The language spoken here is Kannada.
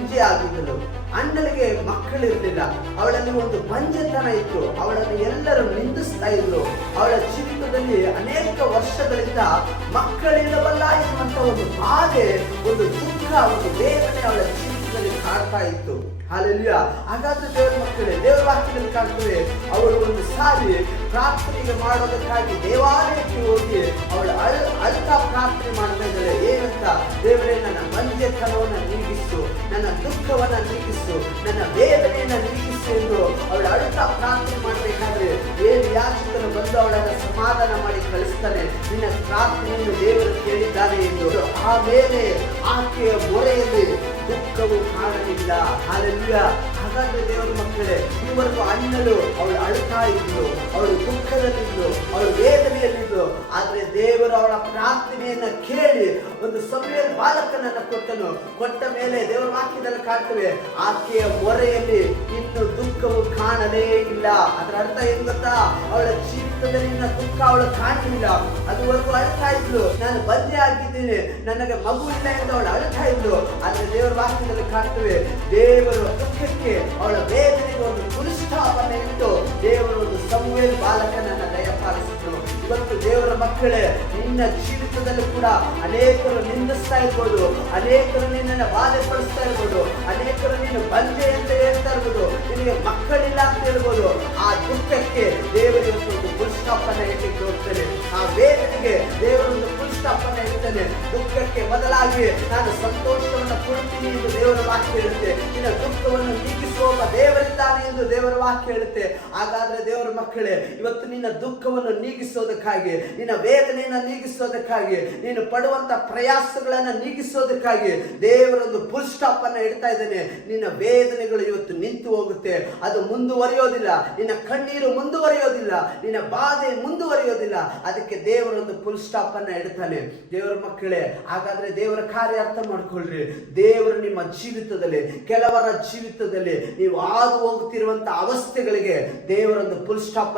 ಬಂಜೆ ಆಗಿದ್ದಳು. ಅಣ್ಣನಿಗೆ ಮಕ್ಕಳಿರ್ಲಿಲ್ಲ. ಅವಳಲ್ಲಿ ಒಂದು ಬಂಜೆತನ ಇತ್ತು. ಅವಳನ್ನು ಎಲ್ಲರೂ ನಿಂದಿಸ್ತಾ ಇದ್ರು. ಅವಳ ಜೀವಿತದಲ್ಲಿ ಅನೇಕ ವರ್ಷಗಳಿಂದ ಮಕ್ಕಳಿಲ್ಲವಲ್ಲ ಎನ್ನುವಂತ ಒಂದು ಬಾಧೆ, ಒಂದು ದುಃಖ, ಒಂದು ವೇದನೆ ಅವಳ ಜೀವಿತದಲ್ಲಿ ಕಾಡ್ತಾ ಇತ್ತು. ಹಾಲೆಲೂಯಾ. ಹಾಗಾದ್ರೆ ದೇವರ ಮಕ್ಕಳೇ, ದೇವರ ವಾಕ್ಯದಲ್ಲಿ ಕಾಣ್ತೇವೆ, ಅವಳು ಒಂದು ಸಾರಿ ಪ್ರಾರ್ಥನೆಗೆ ಮಾಡೋದಕ್ಕಾಗಿ ದೇವಾಲಯಕ್ಕೆ ಹೋಗಿ ಅವಳು ಅಳ್ತಾ ಪ್ರಾರ್ಥನೆ ಮಾಡ್ತಾ ಇದ್ದಾಳೆ. ಏನಂತ? ದೇವರೇ, ನನ್ನ ಬಂಜೆತನವನ್ನು ನೀಗಿಸು, ನನ್ನ ದುಃಖವನ್ನ ನೀಗಿಸು, ನನ್ನ ವೇದನೆಯನ್ನ ನೀಗಿಸು ಎಂದು ಅವಳು ಅಳ್ತಾ ಪ್ರಾರ್ಥನೆ ಮಾಡಬೇಕಾದ್ರೆ ಯಾಜಕನು ಬಂದು ಅವಳನ್ನು ಸಮಾಧಾನ ಮಾಡಿ ಕಳಿಸ್ತಾನೆ. ನಿನ್ನ ಪ್ರಾರ್ಥನೆಯನ್ನು ದೇವರು ಕೇಳಿದ್ದಾನೆ ಎಂದು. ಆಮೇಲೆ ಆಕೆಯ ಮೊರೆಯಲ್ಲಿ ದುಃಖವು ಕಾಣಲಿಲ್ಲ. ಹಾಲೆಲೂಯಾ. ಹಾಗಾದ್ರೆ ದೇವರ ಮಕ್ಕಳೇ, ಇವರೆಗೂ ಅಣ್ಣಳು ಅವಳು ಅಳ್ತಾ ಇದ್ಲು, ಅವಳು ದುಃಖದಲ್ಲಿದ್ಲು, ಅವಳು ವೇದನೆಯಲ್ಲಿದ್ಲು. ಆದ್ರೆ ದೇವರು ಅವಳ ಪ್ರಾರ್ಥನೆಯನ್ನ ಕೇಳಿ ಒಂದು ಸಮುವೇಲ್ ಬಾಲಕನನ್ನ ಕೊಟ್ಟ ಮೇಲೆ ದೇವರ ವಾಕ್ಯದಲ್ಲಿ ಕಾಣ್ತೇವೆ, ಆಕೆಯ ಮೊರೆಯಲ್ಲಿ ಇನ್ನು ದುಃಖವು ಕಾಣಲೇ ಇಲ್ಲ. ಅದರ ಅರ್ಥ ಏನ್ ಗೊತ್ತಾ? ಅವಳ ಜೀವಿತದಲ್ಲಿ ಇನ್ನ ದುಃಖ ಅವಳು ಕಾಣಲಿಲ್ಲ. ಅದುವರೆಗೂ ಅಳ್ತಾ ಇದ್ಲು, ನಾನು ಬಂದೆ ಆಗಿದ್ದೀನಿ, ನನಗೆ ಮಗು ಇಲ್ಲ ಎಂದು ಅವಳು ಅಳ್ತಾ ಇದ್ಲು. ಆದ್ರೆ ದೇವರ ವಾಕ್ಯದಲ್ಲಿ ಕಾಣ್ತೇವೆ, ದೇವರು ದುಃಖಕ್ಕೆ, ಅವಳ ವೇದನೆಗೆ ಒಂದು ಪುನಃಸ್ಥಾಪನೆ ಇಟ್ಟು ದೇವರು ಒಂದು ಸಮುವೇಲ್ ಬಾಲಕನನ್ನ ದಯಪಾಲಿಸಿದ್ರು. ಇವತ್ತು ದೇವರ ಮಕ್ಕಳೇ, ನಿನ್ನ ಜೀವಿತದಲ್ಲಿ ಕೂಡ ಅನೇಕರು ನಿಂದಿಸ್ತಾ ಇರ್ಬೋದು, ಅನೇಕರು ನಿನ್ನನ್ನು ಬಾಧೆ ಪಡಿಸ್ತಾ ಇರ್ಬೋದು, ಅನೇಕರು ನೀನು ಬಂಜೆ ಅಂತ ಹೇಳ್ತಾ ಇರ್ಬೋದು, ನಿನಗೆ ಮಕ್ಕಳಿಲ್ಲ ಅಂತ ಹೇಳ್ಬೋದು. ಆ ದುಃಖಕ್ಕೆ ದೇವರು ಇವತ್ತು ಒಂದು ಪುನಃಸ್ಥಾಪನೆ ಇಟ್ಟಿದ್ದು ಹೋಗ್ತಾನೆ. ಆ ವೇದನೆಗೆ ದೇವರೊಂದು ಪುನಃಸ್ಥಾಪನೆ ಇಡ್ತಾನೆ. ದುಃಖಕ್ಕೆ ಬದಲಾಗಿ ನಾನು ಸಂತೋಷವನ್ನು ಕೊಡ್ತೀನಿ ಎಂದು ದೇವರ ವಾಕ್ಯ ಹೇಳುತ್ತೆ. ನಿನ್ನ ದುಃಖವನ್ನು ನೀಗಿಸುವ ದೇವರಿದ್ದಾನೆ ಎಂದು ದೇವರ ವಾಕ್ಯ ಹೇಳುತ್ತೆ. ಹಾಗಾದ್ರೆ ದೇವರ ಮಕ್ಕಳೇ, ಇವತ್ತು ನಿನ್ನ ದುಃಖವನ್ನು ನೀಗಿಸೋದಕ್ಕಾಗಿ, ನಿನ್ನ ವೇದನೆಯನ್ನು ನೀಗಿಸೋದಕ್ಕಾಗಿ, ನೀನು ಪಡುವಂತ ಪ್ರಯಾಸಗಳನ್ನ ನೀಗಿಸೋದಕ್ಕಾಗಿ ದೇವರೊಂದು ಫುಲ್ ಸ್ಟಾಪ್ ಅನ್ನ ಇಡ್ತಾ ಇದ್ದಾನೆ. ನಿನ್ನ ವೇದನೆಗಳು ಇವತ್ತು ನಿಂತು ಹೋಗುತ್ತೆ, ಅದು ಮುಂದುವರಿಯೋದಿಲ್ಲ. ನಿನ್ನ ಕಣ್ಣೀರು ಮುಂದುವರಿಯೋದಿಲ್ಲ, ನಿನ್ನ ಬಾಧೆ ಮುಂದುವರಿಯೋದಿಲ್ಲ. ಅದಕ್ಕೆ ದೇವರೊಂದು ಫುಲ್ ಸ್ಟಾಪ್ ಅನ್ನ ಇಡ್ತಾನೆ. ದೇವರ ಮಕ್ಕಳೇ, ಹಾಗಾದ್ರೆ ದೇವರ ಕಾರ್ಯ ಅರ್ಥ ಮಾಡ್ಕೊಳ್ರಿ. ದೇವರು ನಿಮ್ಮ ಜೀವಿತದಲ್ಲಿ, ಕೆಲವರ ಜೀವಿತದಲ್ಲಿ ನೀವು ಹಾದು ಹೋಗುತ್ತಿರುವಂತ ಅವಸ್ಥೆಗಳಿಗೆ ದೇವರೊಂದು ಫುಲ್ ಸ್ಟಾಪ್